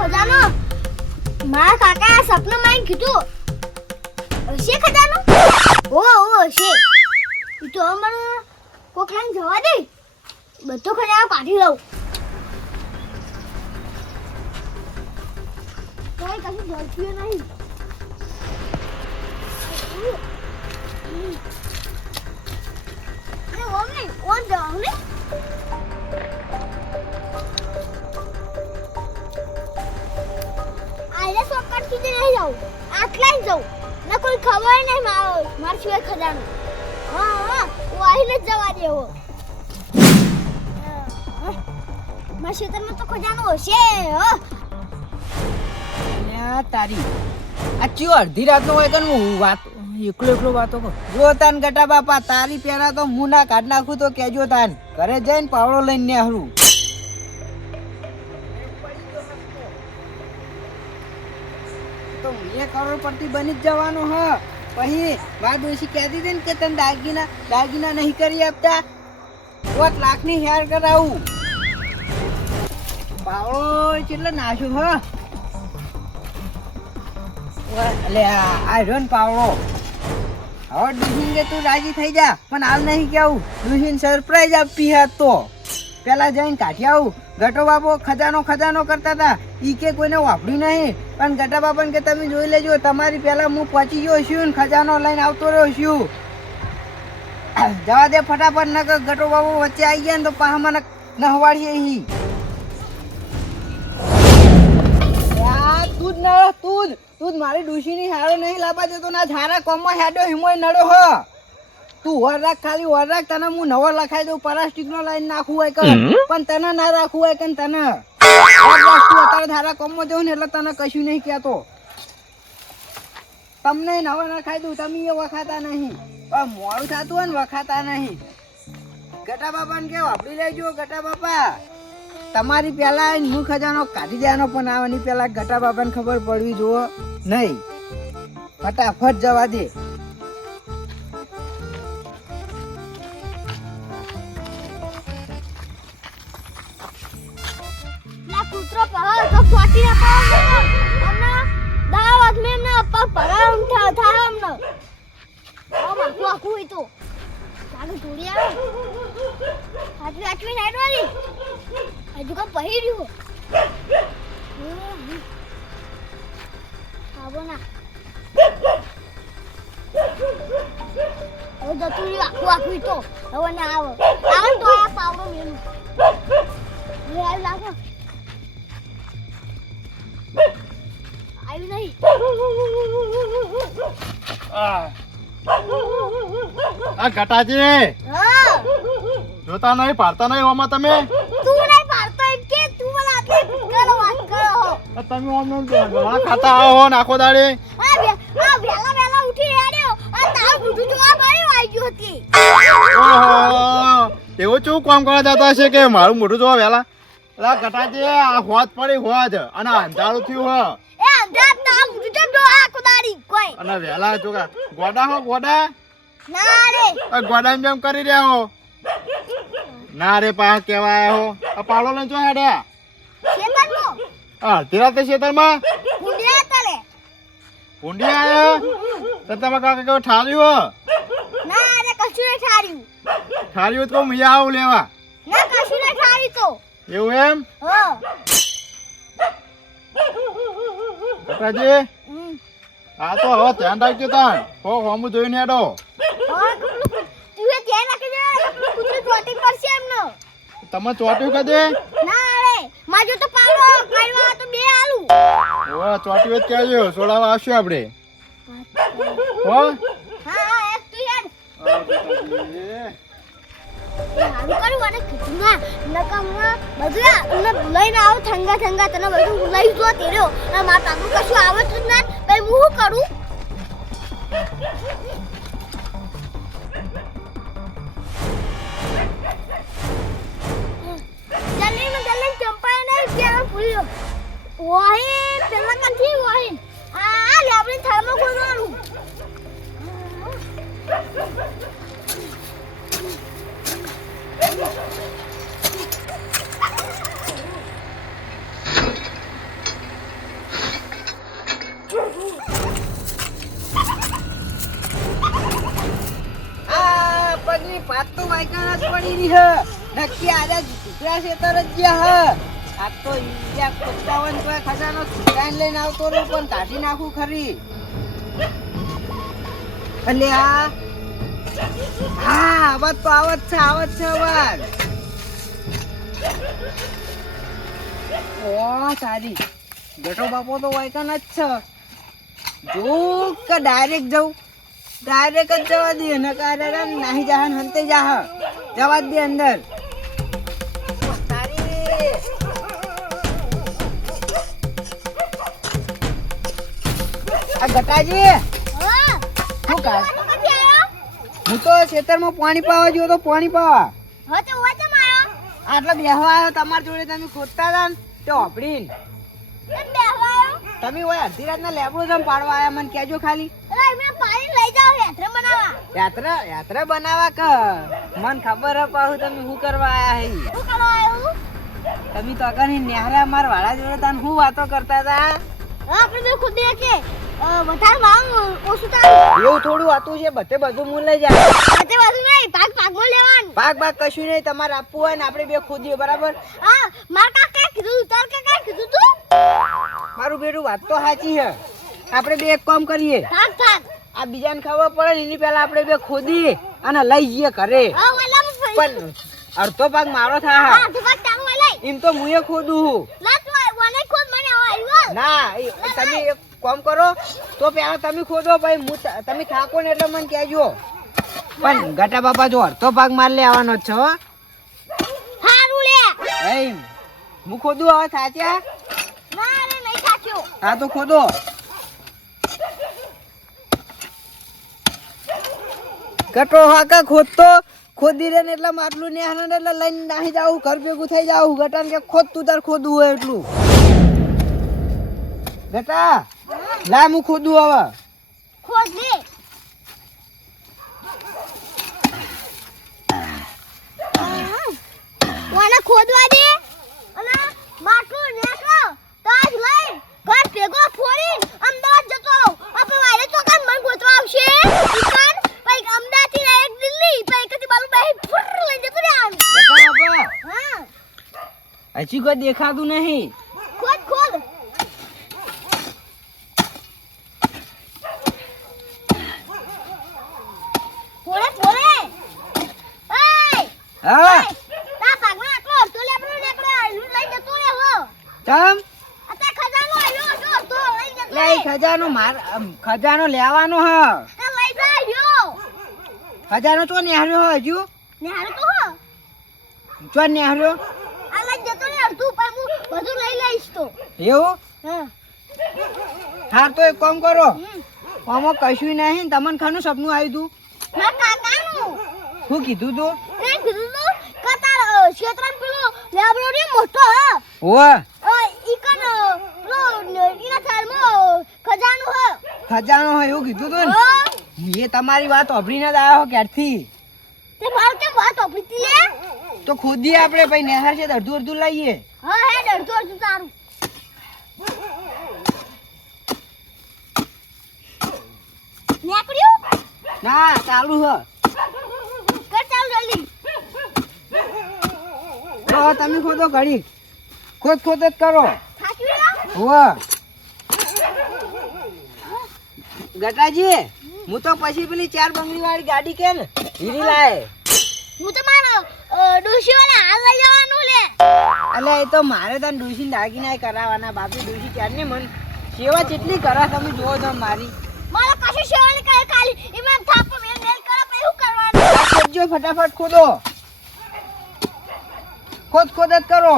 ખજાનો? મારા કાકા સપનામાં કીધું. હશે ખજાનો? ઓ ઓ હશે તો મને કોક લાઈન જવા દે. બધો ખજાનો કાઢી લઉં. કોઈ કશું ઝડપ્યું નહીં. અરે મમ્મી કોણ જાવ ને આલે શોર્ટકટ સુધી નહીં જાઉં. આટલા જ જાઉં. ના, કોઈ ખબર નહીં મારો સિવાય ખજાનો. હા હા, હું આવીને જ જવા દેવો મારા ખેતરમાં તો ખજાનો હશે તારી. આ ચિયો અડધી રાતનો હોય કે હું વાત, એકલો એકલો વાતો કર. જો તાન ગટા બાપા તારી પેલા તો હું ના કાઢ નાખું તો કેજો તાન. ઘરે જઈને પાવડો લઈને નેહરું એ કરોડપતિ બની જ જવાનો, હ. પછી મા ડોશી કહેતી હતી ને કે તને દાગીના દાગીના નહીં કરી આપતા. પોત લાખની હેર કરાવું પાવડો કેટલો નાખ્યો, હ. અલે આ રહ્યો ને પાવડો. હવે ડુહીન કે તું રાજી થઈ જા, પણ હાલ નહીં કેવું. ડુહીન સરપ્રાઈઝ આપી હા તો પેલા જઈને કાઢી આવું. ગટો બાપો ખજાનો ખજાનો કરતા હતા. ઈ કે કોઈને વાપર્યું નહીં. પણ ગટા બાપાને કે તમે જોઈ લેજો, તમારી પેલા હું પહોંચી ગયો છું ખજાનો લઈને આવતો રહ્યો છું. જવા દે ફટાફટ ન ગટો બાપો વચ્ચે આવી ગયા ને તો પાછા મને નહવાડીએ હી તું જ નડો તું જ તું જ મારી ડુશીની હારો નહીં લાવવા જતો ના ઝારા કોમમાં હેડો, હિમોય નડો હ. તું વર રાખ ખાલી વર રાખ તને હું નવો લખાઈ દઉં પ્લાસ્ટિક નો લાઈન નાખવું હોય કર. પણ તને ના રાખવું હોય કે તને. તું અત્યારે ધારા કોમમાં જવું ને એટલે તને કશું નહીં કહેતો. તમને નવો નખાઈ દઉં તમે એ વખાતા નહીં. પણ મોડું થતું હોય ને વખાતા નહીં. ગટા બાપાને કે વાપરી લેજો ગટા બાપા. તમારી પેલા હું ખજાનો કાઢી દેવાનો પણ આવવાની પેલા ગટા બાપાને ખબર પડવી જુઓ નહીં. ફટાફટ જવા દે. જોડી આવે આટલી આટલી નાઈટ વાળી હજુ કઈ પહી રહ્યું. આવો ના. હવે જતું રહ્યું આખું આખું તો. હવે ના આવે. આવે તો આ પાવડો હવે આવી લાગો. આવ્યું નહીં. આ ઘટાજી. જોતા નહીં પાડતા નહીં ઓમાં તમે? તું નહીં પાડતો એમ કે તું મને આટલી કરો વાત કરો. તમે ઓમનું ગળા ખાતા આવો ને આખો આ વેલા વેલા ઉઠી રેડ્યો. આ તાર બુધું જોવા મળ્યું આવી ગયું હતી. ઓહો. એવું શું કામ કરવા જતા છે કે મારું મોઢું જોવા વેલા અલા ઘટાજી આ હોત પડી હોત. અને અંધારું થયું હ એ અંધાર તાર બુધું તો જો આ કુદાડી કોઈ અને વહેલા જોગા ગોડા હો ગોડા? ના રે. ગોડા જેમ કરી રહ્યા હો? ના રે પા કેવાય હો. આ પાડો લઈને જો હેડ્યા શેતરનો હા તેરા તે ખેતરમાં? કુંડિયા તલે ઊંડી આયા તો તમે કાકા કે ઠાર્યું હો? ના રે કશું ને ઠાર્યું. ઠાર્યું તો મિયા આવ લેવા. ના કશું ને ઠાર્યું તો. એવું એમ? હો. કટાજી. આ તો હવે ધ્યાન રાખજો તાન હો હોમું જોઈને હેડો. તું એ ધ્યાન રાખી દે કૂતરી ચોટી પડશે એમનો. તમે ચોટ્યું કદે ના રે માજો તો પાડો કરવા તો બે આલુ. ઓ ચોટ્યું જ કહેજો સોડાવા આવશું આપણે. હો? હા એક તું યાર કર્યું અને કીધું ના નકમ બધું લઈને આવો ઠંગા ઠંગા તને બધું લઈ જો તેરો મારા કાકુ કશું આવતું જ ના. પછી હું શું કરું? જ ગયા હ. આ તો ઈજા ખોટાવન તો લઈને આવતો રહ્યો, પણ કાઢી નાખું ખરી. એટલે આ. હા, અવાજ તો આવત છે આવત છે અવાજ. ઓ સારી ગટો બાપો તો વાયકાના જ છે. જો કે ડાયરેક્ટ જવું ડાયરેક્ટ જ જવા દે ને કારે નાહી જાહન હંતે જાહ. જવા દે અંદર. આ ગટાજી હા. શું આયો હું તો ખેતરમાં પાણી પાવા ગયો તો પાણી પાવા. હું આટલો બેહવા આવ્યો તમારી જોડે તમે ખોદતા હતા ને તો ઓપડીને તમે હોય અડધી રાતના લેબડો જમ પાડવા આવ્યા મને કહેજો ખાલી. યાત્રા યાત્રા બનાવા ક મને ખબર હે પાહુ તમે શું કરવા આયા આવ્યું? તમે તો અગર નેહરા માર વાળા જોડે તને શું વાતો કરતા હતા? આપણે બે ખુદ કે વધારે માંગ ઓછું થાય. એવું થોડું હતું છે બધે બધું મૂળ લઈ જાય. બધે બધું નહીં ભાગ ભાગમાં લેવાનું. ભાગ ભાગ કશું નહીં તમારે આપવું હોય ને આપણે બે ખોદીએ બરાબર? હા માર કાકા કીધું તાર કાકા કીધું તું? મારું બેરું વાત તો સાચી છે. આપણે બે એક કામ કરીએ. ભાગ ભાગ. આ બીજાને ખબર પડે ને એની પહેલા આપણે બે ખોદીએ અને લઈ જઈએ ઘરે. પણ અડધો ભાગ મારો લઈ એમ તો હું. એ ખોદું ના તમે કામ કરો તો પેલા તમે ખોદો ભાઈ હું તમે થાકો ને એટલે મને કહેજો. પણ ગટા બાપા જો અડધો ભાગ માર લે આવવાનો જ છે હારું લે. એમ. હું ખોદું હવે થાચ્યા? ના રે નહીં સાચું હા તો ખોદો. ગટો હાકા ખોદતો ખોદી રે ને એટલે માટલું ને હાને એટલે લઈને નાહી જાવું ઘર ભેગું થઈ જાવું ગટા કે ખોદ તું તાર ખોદવું હોય એટલું. ગટા લા હું ખોદું હવે ખોદ. લે મને ખોદવા દે. અને માટલું નેકો તો લઈ ઘર ભેગો ફોડીને અમદાવાદ જતો આપણે વાયરે ચોકાન મન ગોતવા આવશે. પછી અમદાવાદથી ડાયરેક્ટ દિલ્હી પછી કદી બાલુ ફુર લઈ જતો રે આમ હા. હજી કોઈ દેખાતું નહીં ખોદ ખોદ ફોડે ફોડે એય હા તા ભાગમાં આટલો અડધો લેબડો નીકળે આયલું લઈ જતો રે હો અત્યારે ખજાનો માર ખજાનો લેવાનો હ. ખજાનો તો નેહર્યો હજુ? ને તો હો. ચો નેહર્યો? આ લઈ જતો ને અડધું પણ હું બધું લઈ લઈશ તો. એવું? હા. હાર તો એક કામ કરો. આમાં કશું નહીં ને તમને ખાનું સપનું આવ્યું તું. મારા કાકાનું. શું કીધું તું? કીધું તું કે ક્ષેત્રમ પેલો લેબડો રે મોટો હા. અ, થાળમાં ખજાનું હે. ખજાનો એવું કીધું તું ને? એ તમારી વાત અભરીને જ આવ્યો ક્યારથી? તે મારે કેમ વાત ઓપીતી લે તો ખોદીએ આપણે ભાઈ નેહાર છે અડધું અડધું લઈએ. હા હે અડધું અડધું તારું. ના ચાલુ હ. કર ચાલ જલ્દી. તો તમે ખોદો ઘડી ખોદ ખોદ જ કરો. હોવે ગટાજી હું તો પછી પેલી ચાર બંગડી વાળી ગાડી કે ને હીરી લાય. હું તો મારો ડોશી વાળા હાલ લઈ જવાનું લે. અલે એ તો મારે તને ડોસી દાગીના કરાવવાના બાપી ડોશી ચાર ને મન? સેવા જેટલી કરા તમે જોવો તમે મારી. મારો કશું શેવણ કરે ખાલી એમાં થાપો મેલ મેલ કરે પછી શું કરવાનું? ખોદજો ફટાફટ ખોદો. ખોદ ખોદ જ કરો.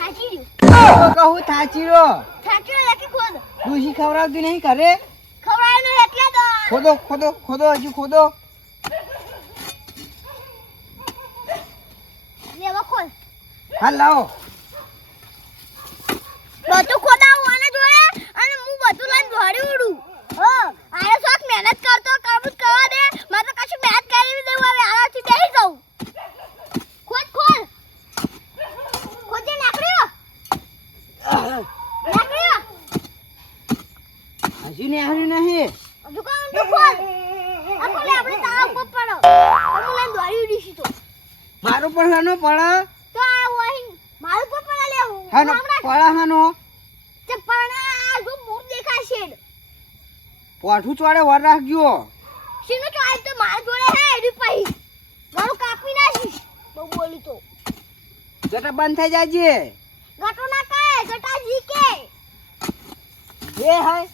હાજી કહું થાચી રો થાકી ગયું ખોદ. ડોસી ખવડાવતી નહીં ઘરે નહીં એટલે તો. ખોદો ખોદો ખોદો હજુ ખોદો. લેવા ખોલ. હાલ લાવો. બધું ખોદાવું આને જોડે અને હું બધું લઈને ભરી ઉડું. હો આને શોખ મહેનત કરતો કરવું કરવા દે મારે તો કશું મહેનત કરી દેવું હવે આનાથી બેસી જાઉં ખોદ ખોદ ખોદે નાખ્યો નાખ્યો હજુ ને હાર્યું નહીં હજુ કોણ તો ખોદ આપણે આપણે તાવ ઉપર પડો અમે લઈને દોડી ઉડીશું તો. મારું પણ હાનો પડે તો આ વહીન મારું પણ પડે લે હું હાનો પડે હાનો. તે પણ આ જો મૂળ દેખાશે. પોઠું ચોડે વર રાખજો. શીનું તો આજ તો માર જોડે હે એડી પહી મારું કાપી નાખીશ. બહુ બોલી તો. જટા બંધ થઈ જાજે. ગટો ના કાય જટા જી કે એ હાય.